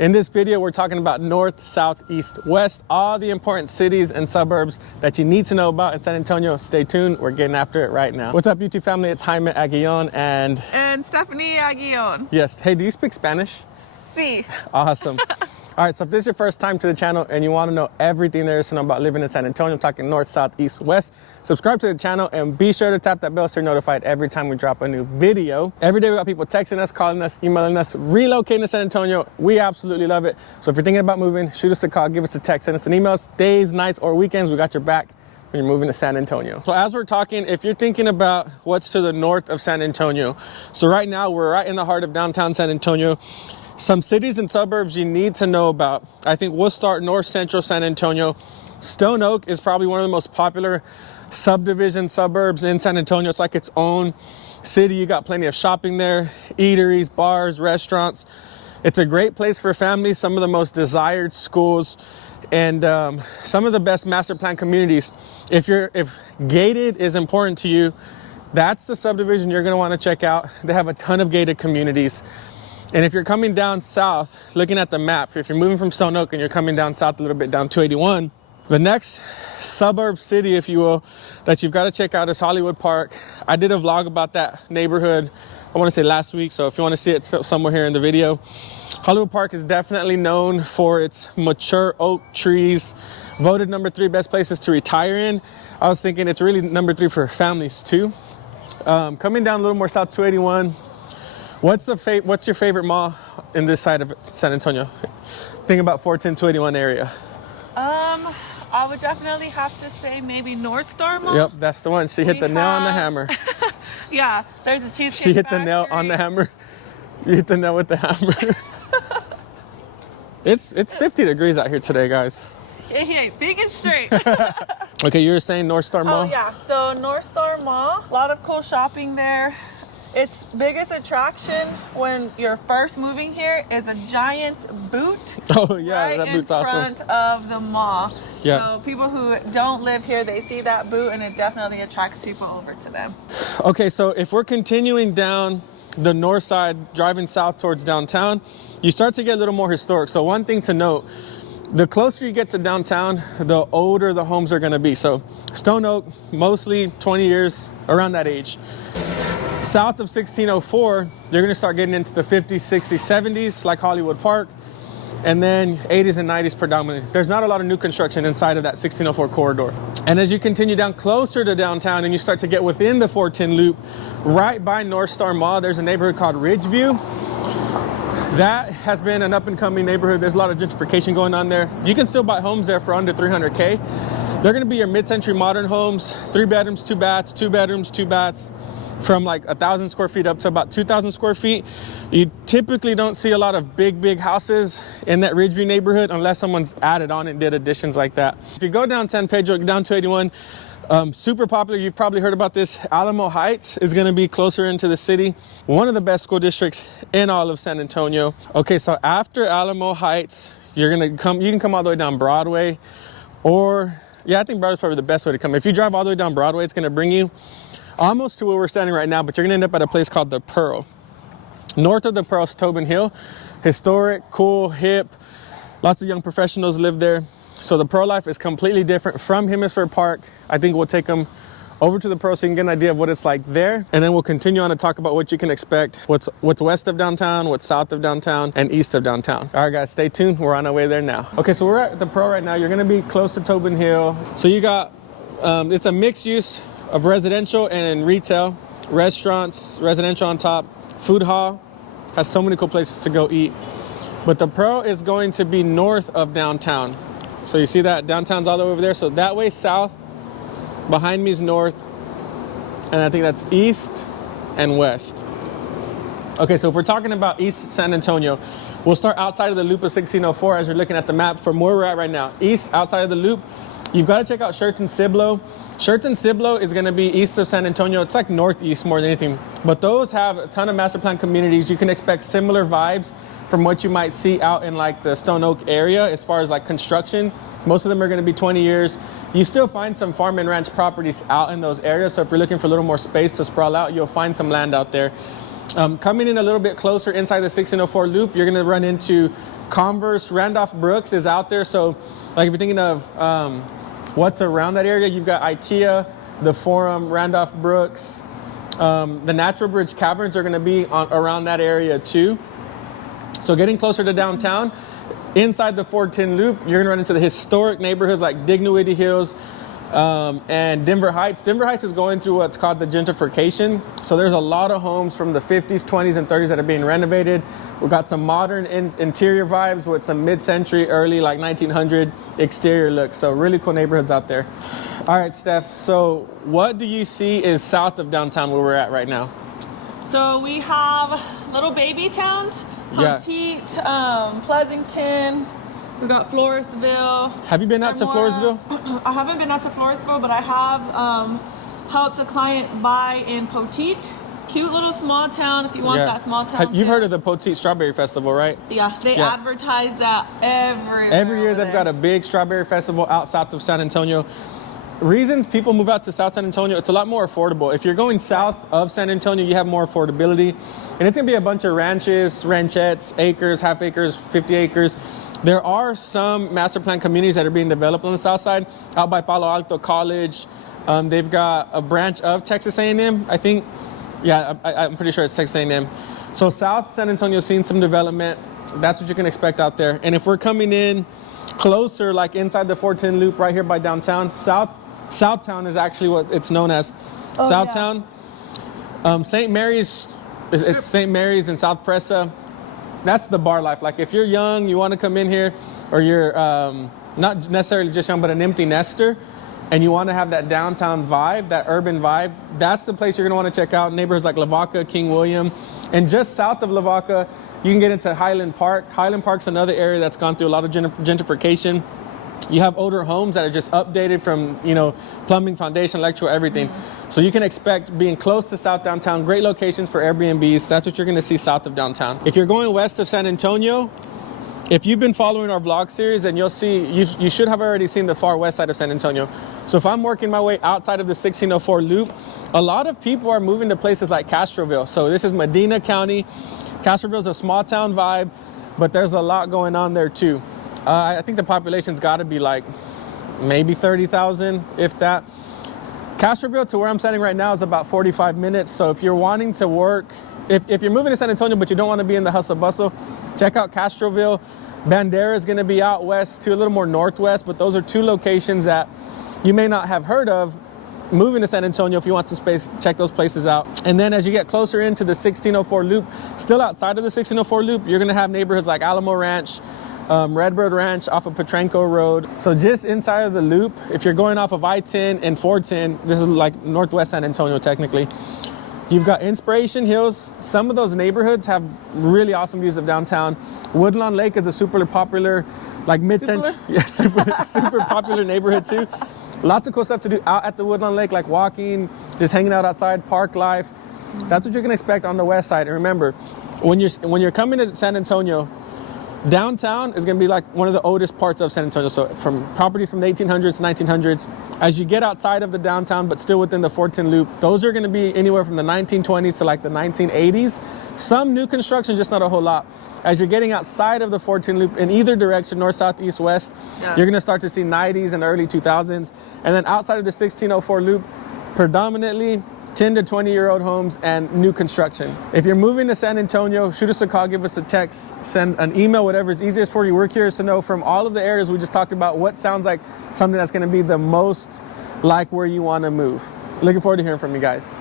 In this video, we're talking about north, south, east, west, all the important cities and suburbs that you need to know about in San Antonio. Stay tuned, we're getting after it right now. What's up, YouTube family? It's Jaime, Aguillon, and Stephanie, Aguillon. Yes, hey, do you speak Spanish? Sí. Awesome. All right, so if this is your first time to the channel and you want to know everything there is to know about living in San Antonio, I'm talking north, south, east, west, subscribe to the channel and be sure to tap that bell so you're notified every time we drop a new video. Every day we got people texting us, calling us, emailing us, relocating to San Antonio. We absolutely love it. So if you're thinking about moving, shoot us a call, give us a text, send us an email, days, nights, or weekends. We got your back when you're moving to San Antonio. So as we're talking, if you're thinking about what's to the north of San Antonio, so right now we're right in the heart of downtown San Antonio. Some cities and suburbs you need to know about. I think we'll start north central San Antonio. Stone Oak is probably one of the most popular subdivision suburbs in San Antonio. It's like its own city. You got plenty of shopping there, eateries, bars, restaurants. It's a great place for families, some of the most desired schools, and some of the best master plan communities. If gated is important to you, that's the subdivision you're gonna wanna check out. They have a ton of gated communities. And if you're coming down south, looking at the map, if you're moving from Stone Oak and you're coming down south a little bit, down 281, the next suburb city, if you will, that you've got to check out is Hollywood Park. I did a vlog about that neighborhood, I want to say last week, so if you want to see it somewhere here in the video. Hollywood Park is definitely known for its mature oak trees, voted #3 best places to retire in. I was thinking it's really #3 for families too. Coming down a little more south, 281, what's your favorite mall in this side of San Antonio? Think about 410, 281 area. I would definitely have to say maybe North Star Mall. Yep, that's the one. She hit the nail on the hammer. Yeah, there's a cheesecake She hit factory. the nail on the hammer. You hit the nail with the hammer. It's 50 degrees out here today, guys. He ain't thinking straight. Okay, you were saying North Star Mall? Oh yeah, so North Star Mall, a lot of cool shopping there. Its biggest attraction when you're first moving here is a giant boot. Oh yeah, right that boot's awesome. in front of the mall. Yeah. So people who don't live here, they see that boot and it definitely attracts people over to them. Okay, so if we're continuing down the north side, driving south towards downtown, you start to get a little more historic. So one thing to note, the closer you get to downtown, the older the homes are gonna be. So Stone Oak, mostly 20 years, around that age. South of 1604, you're gonna start getting into the 50s, 60s, 70s, like Hollywood Park, and then 80s and 90s predominantly. There's not a lot of new construction inside of that 1604 corridor. And as you continue down closer to downtown and you start to get within the 410 loop, right by North Star Mall, there's a neighborhood called Ridgeview. That has been an up and coming neighborhood. There's a lot of gentrification going on there. You can still buy homes there for under 300K. They're gonna be your mid-century modern homes, 3 bedrooms, 2 baths, 2 bedrooms, 2 baths, from like 1,000 square feet up to about 2,000 square feet. You typically don't see a lot of big houses in that Ridgeview neighborhood unless someone's added on and did additions like that. If you go down San Pedro, down 281, super popular, you've probably heard about this, Alamo Heights is gonna be closer into the city. One of the best school districts in all of San Antonio. Okay, so after Alamo Heights, you can come all the way down Broadway, or, yeah, I think Broadway's probably the best way to come. If you drive all the way down Broadway, it's gonna bring you almost to where we're standing right now, but you're gonna end up at a place called the Pearl. North of the Pearl is Tobin Hill. Historic, cool, hip, lots of young professionals live there. So the Pearl life is completely different from Hemisphere Park. I think we'll take them over to the Pearl so you can get an idea of what it's like there. And then we'll continue on to talk about what you can expect, what's west of downtown, what's south of downtown, and east of downtown. All right, guys, stay tuned. We're on our way there now. Okay, so we're at the Pearl right now. You're gonna be close to Tobin Hill. So you got, it's a mixed use of residential and retail, restaurants, residential on top, food hall, has so many cool places to go eat. But the Pearl is going to be north of downtown. So you see that downtown's all the way over there. So that way south, behind me is north, and I think that's east and west. Okay, so if we're talking about East San Antonio, we'll start outside of the loop of 1604 as you're looking at the map from where we're at right now. East, outside of the loop, you've got to check out Sheraton Ciblo. Sheraton Ciblo is going to be east of San Antonio. It's like northeast more than anything. But those have a ton of master plan communities. You can expect similar vibes from what you might see out in like the Stone Oak area as far as like construction. Most of them are going to be 20 years. You still find some farm and ranch properties out in those areas. So if you're looking for a little more space to sprawl out, you'll find some land out there. Coming in a little bit closer inside the 1604 loop, you're going to run into Converse, Randolph Brooks is out there. So like if you're thinking of what's around that area, you've got IKEA, the Forum, Randolph Brooks. The Natural Bridge Caverns are going to be around that area too. So getting closer to downtown, inside the 410 Loop, you're going to run into the historic neighborhoods like Dignity Hills and Denver Heights. Denver Heights is going through what's called the gentrification. So there's a lot of homes from the 50s, 20s, and 30s that are being renovated. We've got some modern interior vibes with some mid-century, early like 1900 exterior looks. So really cool neighborhoods out there. All right, Steph, so what do you see is south of downtown where we're at right now? So we have little baby towns, Petite, Pleasanton, we got Floresville. Have you been out to Floresville? I haven't been out to Floresville, but I have helped a client buy in Petite. Cute little small town if you want that small town. You've heard of the Petite Strawberry Festival, right? Yeah, they advertise that everywhere. Every year they've got a big strawberry festival out south of San Antonio. Reasons people move out to South San Antonio, it's a lot more affordable. If you're going south of San Antonio, you have more affordability. And it's gonna be a bunch of ranches, ranchettes, acres, half acres, 50 acres. There are some master plan communities that are being developed on the south side, out by Palo Alto College. They've got a branch of Texas A&M, I think. Yeah, I'm pretty sure it's Texas A&M. So South San Antonio's seen some development. That's what you can expect out there. And if we're coming in closer, like inside the 410 Loop right here by downtown, Southtown is actually what it's known as. Southtown. St. Mary's, it's St. Mary's in South Presa. That's the bar life. Like if you're young, you want to come in here, or you're not necessarily just young, but an empty nester, and you want to have that downtown vibe, that urban vibe, that's the place you're going to want to check out. Neighborhoods like Lavaca, King William. And just south of Lavaca, you can get into Highland Park. Highland Park's another area that's gone through a lot of gentrification. You have older homes that are just updated from, plumbing, foundation, electrical, everything. So you can expect being close to South Downtown, great locations for Airbnbs. That's what you're going to see south of downtown. If you're going west of San Antonio, if you've been following our vlog series, then you'll see, you should have already seen the far west side of San Antonio. So if I'm working my way outside of the 1604 Loop, a lot of people are moving to places like Castroville. So this is Medina County. Castroville's a small town vibe, but there's a lot going on there too. I think the population's got to be like maybe 30,000, if that. Castroville to where I'm standing right now is about 45 minutes. So if you're wanting to work, if you're moving to San Antonio but you don't want to be in the hustle bustle, check out Castroville. Bandera is going to be out west to a little more northwest, but those are two locations that you may not have heard of. Moving to San Antonio, if you want to check those places out. And then as you get closer into the 1604 Loop, still outside of the 1604 Loop, you're going to have neighborhoods like Alamo Ranch, Redbird Ranch off of Petrenko Road. So just inside of the loop, if you're going off of I-10 and 410, this is like northwest San Antonio technically. You've got Inspiration Hills. Some of those neighborhoods have really awesome views of downtown. Woodlawn Lake is a super popular, like mid-century, super popular neighborhood too. Lots of cool stuff to do out at the Woodlawn Lake, like walking, just hanging out outside, park life. That's what you're gonna expect on the west side. And remember, when you're coming to San Antonio, downtown is going to be like one of the oldest parts of San Antonio. So from properties from the 1800s, 1900s, as you get outside of the downtown, but still within the 410 Loop, those are going to be anywhere from the 1920s to like the 1980s. Some new construction, just not a whole lot. As you're getting outside of the 410 Loop in either direction, north, south, east, west, you're going to start to see 90s and early 2000s. And then outside of the 1604 Loop, predominantly 10 to 20-year-old homes and new construction. If you're moving to San Antonio, shoot us a call, give us a text, send an email, whatever is easiest for you. We're curious to know from all of the areas we just talked about, what sounds like something that's going to be the most like where you want to move. Looking forward to hearing from you guys.